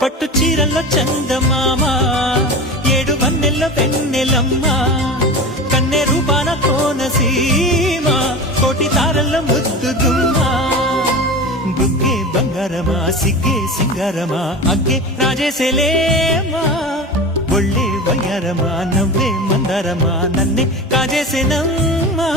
పట్టు చీరల్లో చందమామ ఏడు వన్నెల్లో పెన్నెలమ్మ కన్నె రూపాన కోనసీమ కోటి తారల్లో ముద్దుదుమ్మ బుగ్గే బంగారమా సిగ్గే సింగారమా అగ్గే రాజేసేలేమా ఒళ్ళే వయ్యారమా నవ్వే మందారమా నన్నే కాజేసేనమ్మా